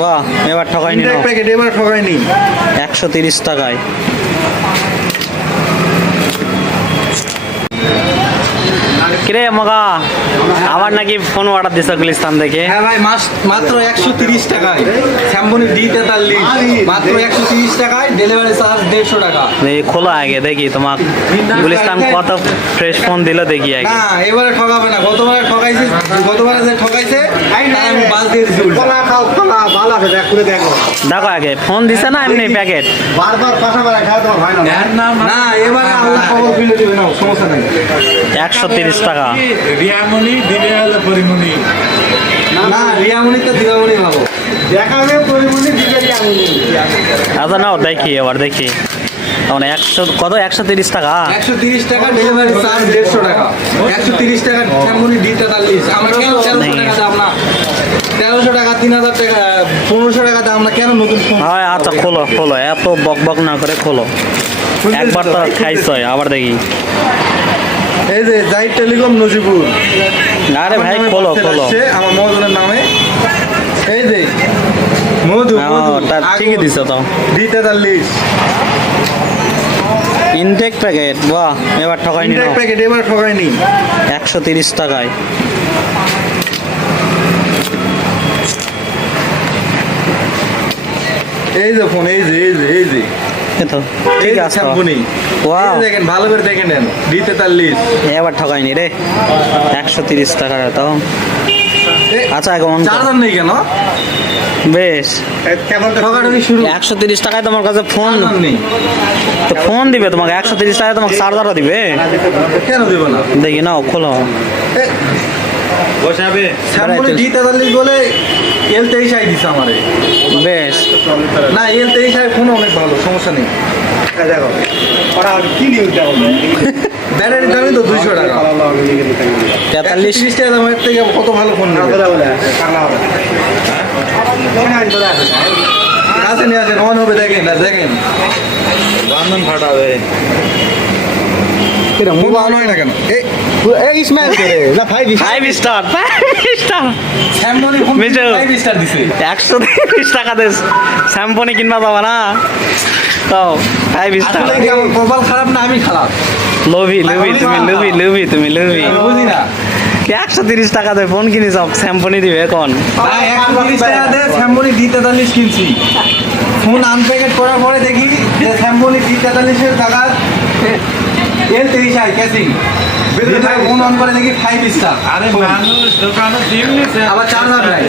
বাহ, এবার ঠকাইনি না। প্যাকেট এবার ঠকাইনি। 130 টাকায়। কিরে মগা, আবার নাকি ফোন অর্ডার দিছ গুলিস্তান থেকে? হ্যাঁ ভাই, মাত্র 130 টাকায় স্যামসং D43, মাত্র 130 টাকায়, ডেলিভারি চার্জ 150 টাকা। খোলা আগে দেখি তোমাক গুলিস্তান কত ফ্রেশ ফোন দিল দেখি আগে। না এবারে ঠকাবে না, গতবারে ঠকাইছে, গতবারে যে ঠকাইছে তার আমি বাদ দিয়ে দিছি উল্টা। ভালো আছে, দেখ করে দেখো। দেখো আগে ফোন দিছে না এমনি প্যাকেট? বারবার পাশাপাশি খাওয়া তোমার হয় না। না এবারে আল্লাহ খবর ফিরে দিবে না, সমস্যা নেই। 130 টাকা। রিয়ামণি দিবে হলো পরিমণি। না রিয়ামণি তো দিবামণি ভাবো, দেখাবে পরিমণি দিবে রিয়ামণি। আচ্ছা নাও দেখি, এবার দেখি মানে 100 কত? 130 টাকা। 130 টাকা, ডেলিভারি চার্জ 150 টাকা। 130 টাকা স্যামসং D43। আমরা কেন 1300 টাকা দাম না, 1300 টাকা, 3000 টাকা, 1500 টাকা দাম না, কেন নতুন ফোন? হয় আচ্ছা খোলো খোলো, এত বক বক না করে খোলো। একবার তো খাইছো, আবার দেখি। এই যে জাহিদ টেলিকম নজিপুর। আরে ভাই খোলো খোলো। আমার মহাজনের নামে এই যে মধু, ঠিকই দিছ তো। D43 intact packet. বাহ, এবার ঠকাইনি না। প্যাকেট এবার ঠকাইনি। 130 টাকায়। এই যে ফোন, এই যে এই যে এই যে এ তো ঠিক আছে। স্যামসং। ওয়াও, দেখেন ভালো করে দেখে নেন, D43। এবার ঠকাইনি রে। 130 টাকা তো। আচ্ছা এখন চার্জার নেই কেন? বেশ, ঠকাঠকি শুরু। 130 টাকায় তোমার কাছে ফোন, চার্জার নেই তো ফোন দিবে তোমাকে 130 টাকায়, তোমাকে চার্জারও দিবে। কেন দেবো না? দেখি নাও খোলো। বসাবে স্যামসং D43 বলে L23 দিছে আমারে। বেশ, না L23 ফোন অনেক ভালো, সমস্যা নেই। দেখো কি নিউজ দেখো, ব্যাটারি দামই তো 200 টাকা। 43 30 টাকা দামের থেকে কত ভালো ফোন নেবে? কাছে নিয়ে আসেন, অন হবে, দেখেন না দেখেন, বান্ধন ফাটাবে। মুভ অন হয় না কেন? এই স্মাইল করে না, 5 star. Samsung phone Miju. 5 star দিছে। 130 টাকা দে স্যাম্পনি কিনবা যাবা না তো 5 স্টার। আসলে কি আমার কপাল খারাপ না আমি খারাপ? লোভি লোভি তুমি, লোভি লোভি তুমি, লোভি। আমি বুঝি না। 130 টাকা দিয়ে ফোন কিনিস, স্যাম্পনি দিবে এখন? ভাই 130 টাকা দিয়ে স্যামসং D43 কিনছি। ফোন আনপ্যাকেট করার পরে দেখি যে স্যামসং D43 এর টাকা L23 কেসিং। ভিতরে ফোন অন করে দেখি 5 স্টার। আরে মানুষ দোকানে দিন নিছে, আবার চার্জার নাই।